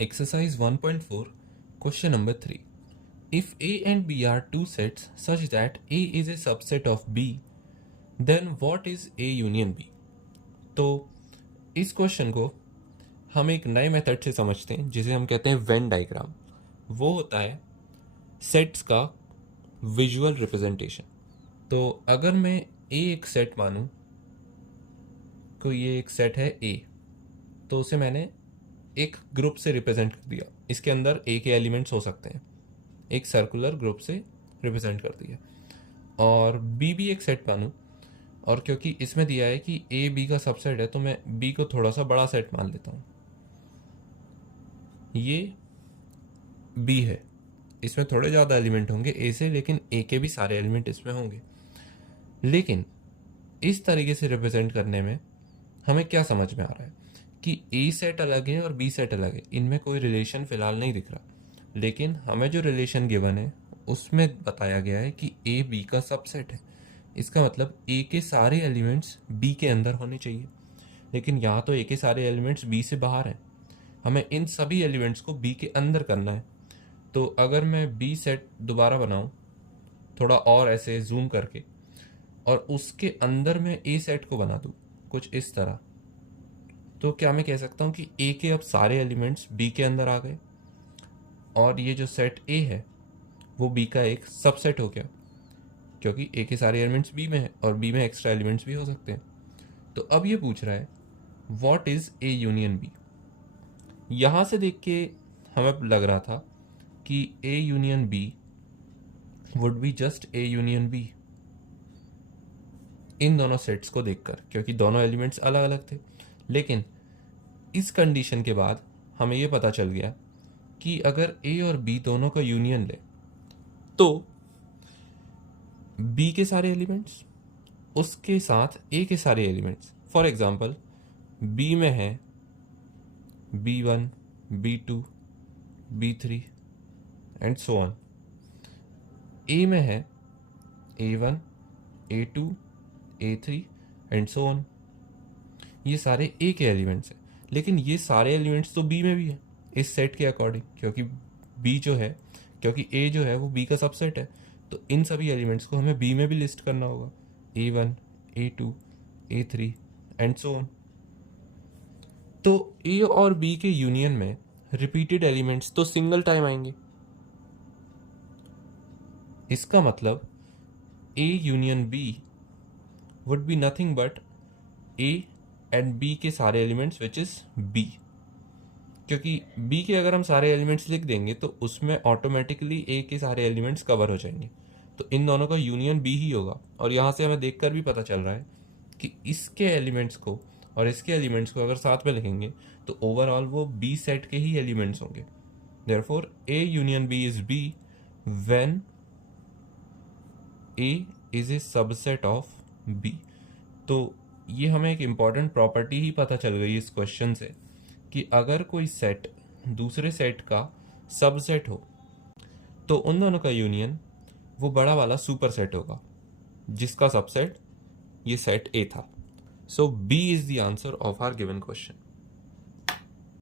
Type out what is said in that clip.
Exercise 1.4, question number 3. If A and B are two sets such that A is a subset of B, then what is A union B? तो इस question को हम एक नए method से समझते हैं जिसे हम कहते हैं वेन डायग्राम। वो होता है सेट्स का विजुअल रिप्रेजेंटेशन। तो अगर मैं ए एक सेट मानूं, तो ये एक सेट है ए, तो उसे मैंने एक ग्रुप से रिप्रेजेंट कर दिया। इसके अंदर ए के एलिमेंट्स हो सकते हैं, एक सर्कुलर ग्रुप से रिप्रेजेंट कर दिया। और बी भी एक सेट मानूं, और क्योंकि इसमें दिया है कि ए बी का सबसेट है, तो मैं बी को थोड़ा सा बड़ा सेट मान लेता हूँ। ये बी है, इसमें थोड़े ज़्यादा एलिमेंट होंगे ए से, लेकिन ए के भी सारे एलिमेंट इसमें होंगे। लेकिन इस तरीके से रिप्रेजेंट करने में हमें क्या समझ में आ रहा है कि ए सेट अलग है और बी सेट अलग है, इनमें कोई रिलेशन फिलहाल नहीं दिख रहा। लेकिन हमें जो रिलेशन गिवन है उसमें बताया गया है कि ए बी का सबसेट है। इसका मतलब ए के सारे एलिमेंट्स बी के अंदर होने चाहिए, लेकिन यहाँ तो ए के सारे एलिमेंट्स बी से बाहर हैं। हमें इन सभी एलिमेंट्स को बी के अंदर करना है। तो अगर मैं बी सेट दोबारा बनाऊँ, थोड़ा और ऐसे जूम करके, और उसके अंदर मैं ए सेट को बना दूँ कुछ इस तरह, तो क्या मैं कह सकता हूँ कि ए के अब सारे एलिमेंट्स बी के अंदर आ गए, और ये जो सेट ए है वो बी का एक सबसेट हो गया, क्योंकि ए के सारे एलिमेंट्स बी में है और बी में एक्स्ट्रा एलिमेंट्स भी हो सकते हैं। तो अब ये पूछ रहा है what is A union B. यहाँ से देख के हमें लग रहा था कि A union B would be just A union B in दोनों सेट्स को देखकर, क्योंकि दोनों एलिमेंट्स अलग अलग थे। लेकिन इस कंडीशन के बाद हमें ये पता चल गया कि अगर ए और बी दोनों का यूनियन ले, तो बी के सारे एलिमेंट्स उसके साथ ए के सारे एलिमेंट्स, फॉर एग्जांपल बी में है B1, B2, B3 and so on. ए में है A1, A2, A3 and so on. ये सारे ए के एलिमेंट्स हैं, लेकिन ये सारे एलिमेंट्स तो बी में भी है इस सेट के अकॉर्डिंग, क्योंकि ए जो है वो बी का सबसेट है। तो इन सभी एलिमेंट्स को हमें बी में भी लिस्ट करना होगा, A1, A2, A3 and so on. तो ए और बी के यूनियन में रिपीटेड एलिमेंट्स तो सिंगल टाइम आएंगे। इसका मतलब A union B would be nothing but A and B के सारे एलिमेंट्स विच इज बी, क्योंकि बी के अगर हम सारे एलिमेंट्स लिख देंगे तो उसमें ऑटोमेटिकली ए के सारे एलिमेंट्स कवर हो जाएंगे। तो इन दोनों का यूनियन बी ही होगा। और यहाँ से हमें देखकर भी पता चल रहा है कि इसके एलिमेंट्स को और इसके एलिमेंट्स को अगर साथ में लिखेंगे तो ओवरऑल वो बी सेट के ही एलिमेंट्स होंगे। Therefore A union B is B when A is a subset of B. तो ये हमें एक इम्पॉर्टेंट प्रॉपर्टी ही पता चल गई इस क्वेश्चन से कि अगर कोई सेट दूसरे सेट का सबसेट हो तो उन दोनों का यूनियन वो बड़ा वाला सुपर सेट होगा जिसका सबसेट ये सेट ए था। So B is the answer of our given question.